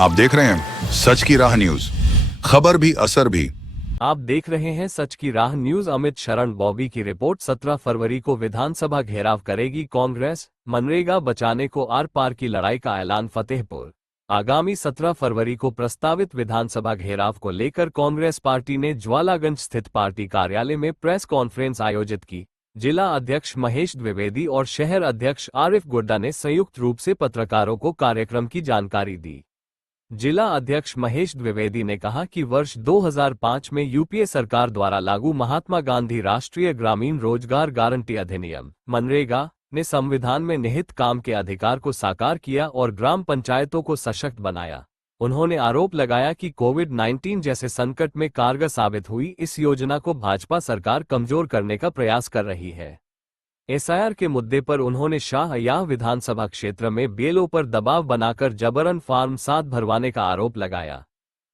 आप देख रहे हैं सच की राह न्यूज, खबर भी असर भी। आप देख रहे हैं सच की राह न्यूज। अमित शरण बॉबी की रिपोर्ट। 17 फरवरी को विधानसभा घेराव करेगी कांग्रेस। मनरेगा बचाने को आर पार की लड़ाई का ऐलान फतेहपुर। आगामी 17 फरवरी को प्रस्तावित विधानसभा घेराव को लेकर कांग्रेस पार्टी ने ज्वालागंज स्थित पार्टी कार्यालय में प्रेस कॉन्फ्रेंस आयोजित की। जिला अध्यक्ष महेश द्विवेदी और शहर अध्यक्ष आरिफ गुड्डा ने संयुक्त रूप से पत्रकारों को कार्यक्रम की जानकारी दी। जिला अध्यक्ष महेश द्विवेदी ने कहा कि वर्ष 2005 में यूपीए सरकार द्वारा लागू महात्मा गांधी राष्ट्रीय ग्रामीण रोजगार गारंटी अधिनियम मनरेगा ने संविधान में निहित काम के अधिकार को साकार किया और ग्राम पंचायतों को सशक्त बनाया। उन्होंने आरोप लगाया कि कोविड-19 जैसे संकट में कारगर साबित हुई इस योजना को भाजपा सरकार कमजोर करने का प्रयास कर रही है। एसआईआर के मुद्दे पर उन्होंने शाहयाह विधानसभा क्षेत्र में बीएलओ पर दबाव बनाकर जबरन फार्म 7 भरवाने का आरोप लगाया।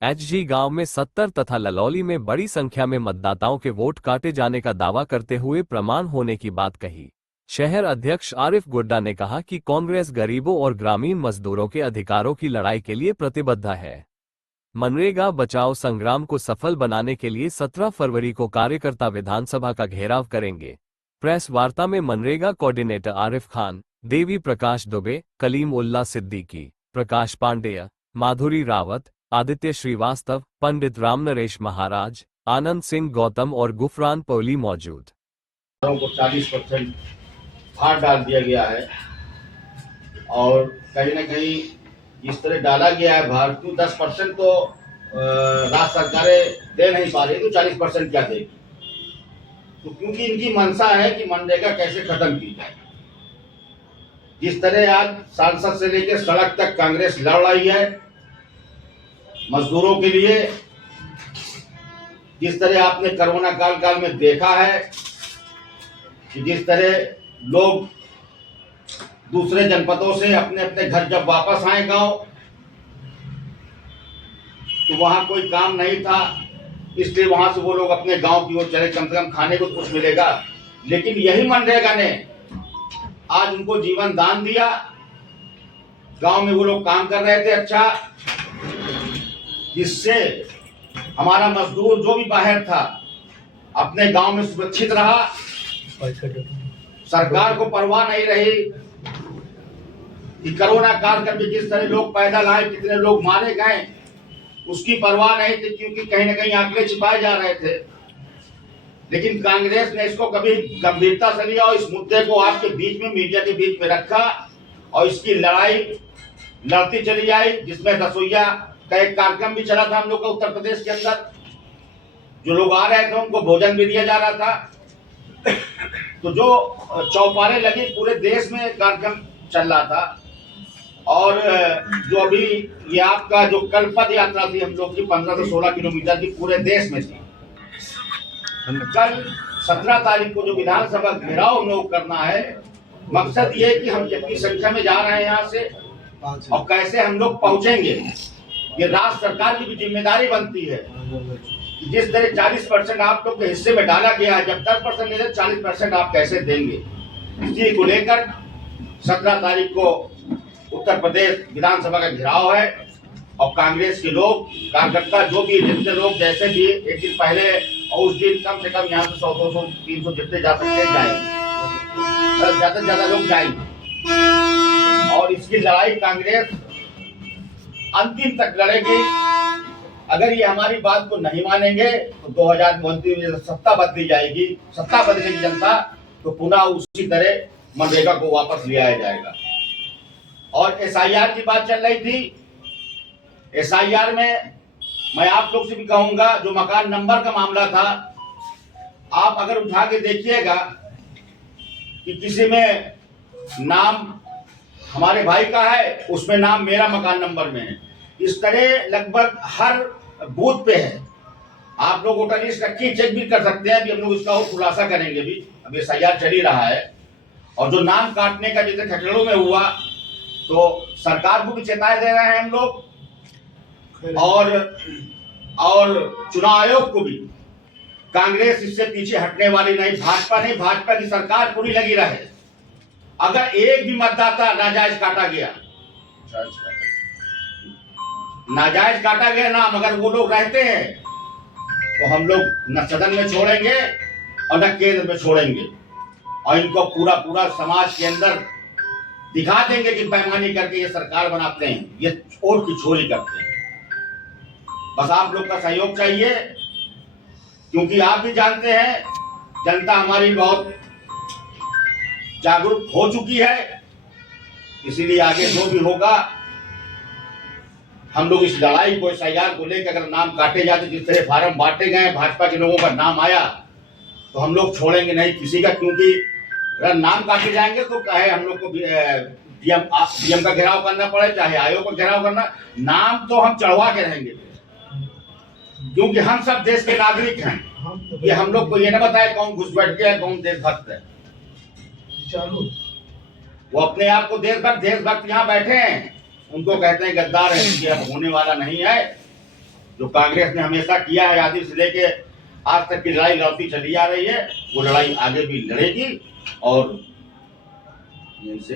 एचजी गांव में 70 तथा ललौली में बड़ी संख्या में मतदाताओं के वोट काटे जाने का दावा करते हुए प्रमाण होने की बात कही। शहर अध्यक्ष आरिफ गुड्डा ने कहा कि कांग्रेस गरीबों और ग्रामीण मजदूरों के अधिकारों की लड़ाई के लिए प्रतिबद्ध है। मनरेगा बचाओ संग्राम को सफल बनाने के लिए 17 फरवरी को कार्यकर्ता विधानसभा का घेराव करेंगे। प्रेस वार्ता में मनरेगा कोऑर्डिनेटर आरिफ खान, देवी प्रकाश दुबे, कलीम उल्ला सिद्दीकी, प्रकाश पांडेय, माधुरी रावत, आदित्य श्रीवास्तव, पंडित रामनरेश महाराज, आनंद सिंह गौतम और गुफरान पौली मौजूद। को 40% भार डाल दिया गया है और कहीं ना कहीं इस तरह डाला गया है भार, तो 10% तो राज्य सरकारें दे नहीं पा रही, तो 40% क्या देगी? तो क्योंकि इनकी मंशा है कि मनरेगा कैसे खत्म की जाए। जिस तरह आज सांसद से लेकर सड़क तक कांग्रेस लड़ रही है मजदूरों के लिए, जिस तरह आपने कोरोना काल में देखा है कि जिस तरह लोग दूसरे जनपदों से अपने अपने घर जब वापस आए गांव, तो वहां कोई काम नहीं था, इसलिए वहां से वो लोग अपने गांव की ओर चले, कम से कम खाने को कुछ मिलेगा। लेकिन यही मनरेगा ने आज उनको जीवन दान दिया। गांव में वो लोग काम कर रहे थे अच्छा, जिससे हमारा मजदूर जो भी बाहर था अपने गांव में सुरक्षित रहा। सरकार को परवाह नहीं रही कि कोरोना काल करके जिस तरह लोग पैदल आए, कितने लोग मारे गए, उसकी परवाह नहीं थी, क्योंकि कहीं ना कहीं आंकड़े छिपाए जा रहे थे। लेकिन कांग्रेस ने इसको कभी गंभीरता से लिया और इस मुद्दे को आपके बीच में, मीडिया के बीच में रखा और इसकी लड़ाई लड़ती चली आई, जिसमें रसोईया का एक कार्यक्रम भी चला था हम लोग का उत्तर प्रदेश के अंदर। जो लोग आ रहे थे उनको भोजन भी दिया जा रहा था। तो जो चौपालें लगी, पूरे देश में कार्यक्रम चल रहा था। और जो अभी ये आपका जो कल पद यात्रा थी हम लोग की 15 से 16 किलोमीटर की, पूरे देश में थी। कल 17 तारीख को जो विधानसभा घेराव हम लोग करना है, मकसद ये है कि हम कितनी संख्या में जा रहे हैं यहाँ से और कैसे हम लोग पहुंचेंगे। ये राज्य सरकार की भी जिम्मेदारी बनती है। जिस तरह 40% आप लोग के हिस्से में डाला गया है, जब 10% नहीं 40% आप कैसे देंगे, इसी को लेकर 17 तारीख को उत्तर प्रदेश विधानसभा का घेराव है। और कांग्रेस के लोग, कार्यकर्ता, जो भी जितने लोग जैसे भी एक दिन पहले और उस दिन कम से कम यहाँ से 100, 200, 300 जितने जा सकते हैं जाएंगे, ज्यादा से ज्यादा लोग जाएंगे। और इसकी लड़ाई कांग्रेस अंतिम तक लड़ेगी। अगर ये हमारी बात को नहीं मानेंगे तो 2029 में सत्ता बदली जाएगी, सत्ता बदलेगी जनता, तो पुनः उसी तरह मनरेगा को वापस ले आया जाएगा। और एसआईआर की बात चल रही थी। एसआईआर में मैं आप लोग से भी कहूंगा, जो मकान नंबर का मामला था, आप अगर उठा के देखिएगा कि किसी में नाम हमारे भाई का है, उसमें नाम मेरा मकान नंबर में है। इस तरह लगभग हर बूथ पे है। आप लोग वोटर लिस्ट रखिए, चेक भी कर सकते हैं। अभी हम लोग इसका और खुलासा करेंगे भी, अभी एसआईआर चल ही रहा है। और जो नाम काटने का जैसे खटड़ों में हुआ, तो सरकार को भी चेताए दे रहे हैं हम लोग और चुनाव आयोग को भी। कांग्रेस इससे पीछे हटने वाली नहीं, भाजपा नहीं, भाजपा की सरकार पूरी लगी रहे। अगर एक भी मतदाता नाजायज काटा गया नाजायज काटा गया नाम अगर वो लोग रहते हैं तो हम लोग न सदन में छोड़ेंगे और न केंद्र में छोड़ेंगे, और इनको पूरा पूरा समाज के अंदर दिखा देंगे कि बेईमानी करके ये सरकार बनाते हैं, ये और की चोरी करते हैं। बस आप लोग का सहयोग चाहिए, क्योंकि आप भी जानते हैं जनता हमारी बहुत जागरूक हो चुकी है, इसीलिए आगे जो भी होगा हम लोग इस लड़ाई को, इस SIR को लेकर अगर नाम काटे जाते, जिस तरह फार्म बांटे गए, भाजपा के लोगों का नाम आया, तो हम लोग छोड़ेंगे नहीं किसी का, क्योंकि अगर नाम काटे जाएंगे तो कहे हम लोग को डीएम का घेराव करना पड़े, चाहे आयोग का घेराव करना, नाम तो हम चढ़वा के रहेंगे, क्योंकि हम सब देश के नागरिक हैं। ये हम लोग को ये ना बताए कौन घुसपैठ है, कौन देशभक्त है। वो अपने आप को देशभक्त यहाँ बैठे हैं, उनको कहते हैं गद्दार है, क्योंकि अब होने वाला नहीं है। जो कांग्रेस ने हमेशा किया है, आदि से लेके आज तक की लड़ाई लड़ती चली आ रही है, वो लड़ाई आगे भी लड़ेगी और इनसे